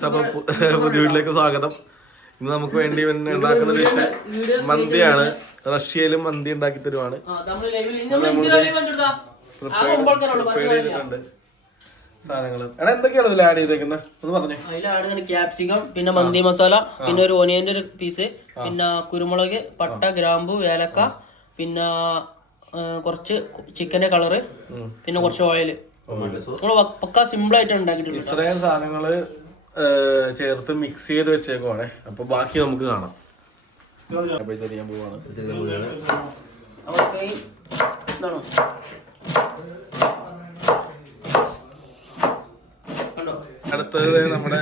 പുതിയ വീട്ടിലേക്ക് സ്വാഗതം. ഇന്ന് നമുക്ക് വേണ്ടി ഉണ്ടാക്കുന്ന ഡിഷ് മന്തിയാണ്. റഷ്യയിലും മന്തി ഉണ്ടാക്കി തരുവാണ്. സാധനങ്ങള് എടാ എന്തൊക്കെയാണ് ഇതിൽ ആഡ് ചെയ്തേക്കുന്നത് ഒന്ന് പറഞ്ഞേ. അതിൽ ആഡ് ചെയ്യുന്ന ക്യാപ്സിക്കം, പിന്നെ മന്തി മസാല, പിന്നെ ഒരു ഓനിയന്റെ ഒരു പീസ്, പിന്നെ കുരുമുളക്, പട്ട, ഗ്രാമ്പു, ഏലക്ക, പിന്നെ കുറച്ച് ചിക്കന്റെ കളറ്, പിന്നെ കുറച്ച് ഓയില്. പക്ക സിമ്പിൾ ആയിട്ട് ഉണ്ടാക്കിയിട്ടുണ്ട്. ഇത്രയും സാധനങ്ങള് ചേർത്ത് മിക്സ് ചെയ്ത് വെച്ചേക്കുവാണേ. അപ്പൊ ബാക്കി നമുക്ക് കാണാം. ചെയ്യാൻ പോവാണ്. അടുത്തത് നമ്മുടെ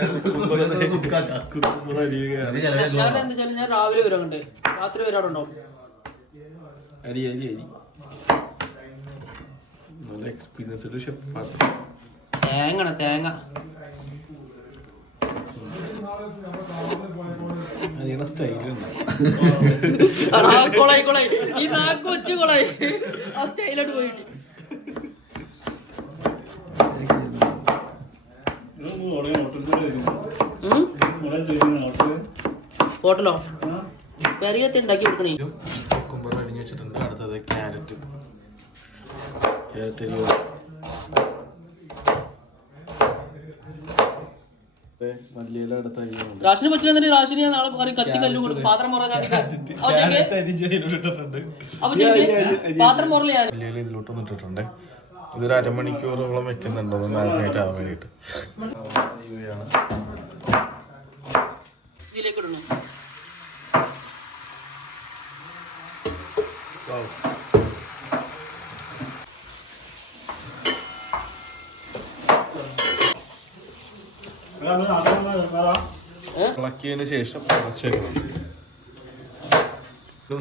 ഞാൻ രാവിലെ വരുന്നുണ്ട്, രാത്രി വരാറുണ്ടോ? അരി അരി അരി നല്ല എക്സ്പീരിയൻസ്ഡ് ഷെഫാണ്. തേങ്ങ തേങ്ങ അതിയുടെ സ്റ്റൈലുണ്ട്. ഈ നാക്ക് വെച്ച് കൊളായി ആ സ്റ്റൈലോട്ട് പോയിട്ട് ഹോട്ടലോ പെരിയത്ത് ഉണ്ടാക്കി കൊടുക്കണേ. കുക്കുംബർ അരിഞ്ഞു വെച്ചിട്ടുണ്ട്. അടുത്തത് ക്യാരറ്റ് മല്ലിയില അടുത്ത റാഷിന് പറ്റില്ല. റാഷിന് ഞാൻ നാളെ കത്തി കല്ലു കൊടുക്കും. പാത്രം പാത്രം മല്ലിയില ഇതിലോട്ടൊന്നും ഇട്ടിട്ടുണ്ട്. ഇതൊരു അരമണിക്കൂറോളം വെക്കുന്നുണ്ടോ മാരിനേറ്റ് ആവാൻ വേണ്ടിയിട്ട്. ഇതിലേക്ക് ഇടണം. ഇളക്കിയതിന് ശേഷം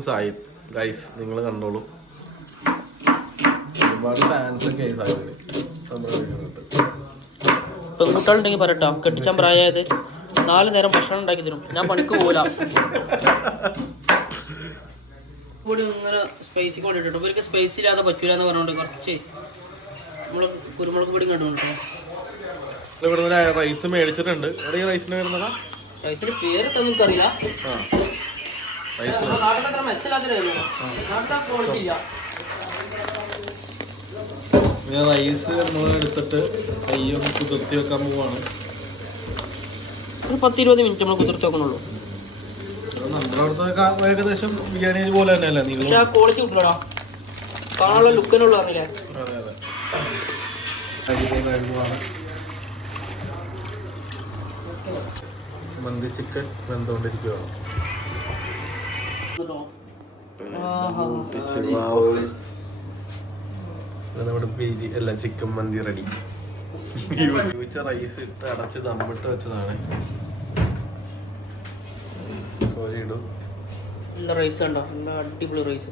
സായിദ് ഗൈസ് നിങ്ങൾ കണ്ടോളൂ. ഒരുപാട് ഫാൻസ് ഒക്കെ പെൺകുട്ടികളുണ്ടെങ്കിൽ പറയട്ടോ, കെട്ടിച്ചാൻ പ്രായത് 4 നേരം ഭക്ഷണം ഉണ്ടാക്കി തരും. ഞാൻ പണിക്ക് പോല കൂടി ഇങ്ങനെ സ്പൈസി കൊണ്ടിട്ടോ. ഇവർക്ക് സ്പൈസി ഇല്ലാതെ പറ്റൂല എന്ന് പറഞ്ഞോണ്ട് കുറച്ച് നമ്മള് കുരുമുളക് പൊടി കണ്ടുകൊണ്ടോ. ഇവിടെ റൈസ് മേടിച്ചിട്ടുണ്ട്. റൈസിന് വരുന്നതാ റൈസിന്റെ പേര് എനിക്കറിയില്ല. നാട്ടിലത്ര മെച്ചല്ലാത്ത ക്വാളിറ്റി ഇല്ല. റൈസ് നമ്മൾ എടുത്തിട്ട് കയ്യൊന്ന് കുതിർത്തി വെക്കാൻ പോവാണ്. ഒരു 10-20 മിനിറ്റ് നമ്മൾ കുതിർത്തി വെക്കണുള്ളൂ. നമ്മുടെ അവിടുത്തെ ഏകദേശം ബിരിയാണി പോലെ തന്നെയല്ലേ നിങ്ങൾ. പക്ഷെ ആ ക്വാളിറ്റി കിട്ടില്ലടാ, കാണാനുള്ള ലുക്കിനുള്ള പറഞ്ഞില്ലേ. അതെ അതെ. മന്തി ചിക്കൻ വെന്തുകൊണ്ടിരിക്കുകയാണ്. നമ്മുടെ ചിക്കൻ മന്തി റെഡി. റൈസ് ഇട്ട് അടച്ച് ദമ്മിട്ട് വെച്ചതാണ്. റൈസ് ഉണ്ടോ? നല്ല അടിപൊളി റൈസ്.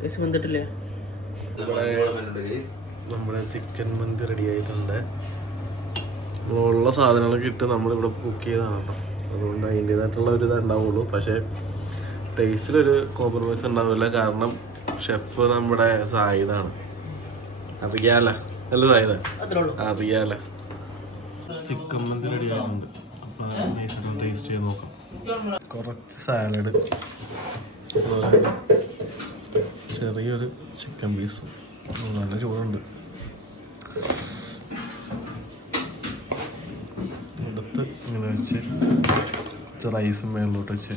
റൈസ് വന്നിട്ടില്ലേ? നമ്മുടെ ചിക്കൻ മന്തി റെഡി ആയിട്ടുണ്ട്. നമ്മളുള്ള സാധനങ്ങളൊക്കെ ഇട്ട് നമ്മളിവിടെ കുക്ക് ചെയ്തതാണ് കേട്ടോ. അതുകൊണ്ട് അതിൻ്റേതായിട്ടുള്ള ഒരു ഇത് ഉണ്ടാവുള്ളൂ. പക്ഷേ ടേസ്റ്റിലൊരു കോംപ്രമൈസ് ഉണ്ടാവില്ല. കാരണം ഷെഫ് നമ്മുടെ സായിദാണ്. അറിയാല അല്ല സായിദ അറിയാല. ചിക്കൻ മന്തി റെഡി ആയിട്ടുണ്ട്. അപ്പം ടേസ്റ്റ് ചെയ്ത് നോക്കാം. കുറച്ച് സാലഡ്, ചെറിയൊരു ചിക്കൻ പീസും. നല്ല ചൂടുണ്ട്. എടുത്ത് ഇങ്ങനെ വെച്ച് കുറച്ച് റൈസും മേളിലോട്ട് വെച്ച്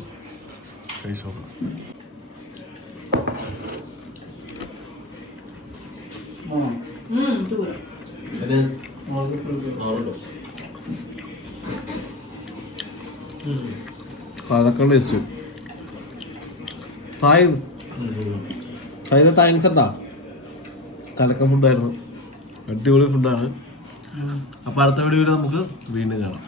കഴിച്ചു നോക്കാം. അതൊക്കെ ടേസ്റ്റ്. സായിദ് താങ്ക്സ് എന്താ, കലക്ക ഫുഡായിരുന്നു. അടിപൊളി ഫുഡാണ്. അപ്പോൾ അടുത്ത വീഡിയോയിൽ നമുക്ക് വീണ്ടും കാണാം.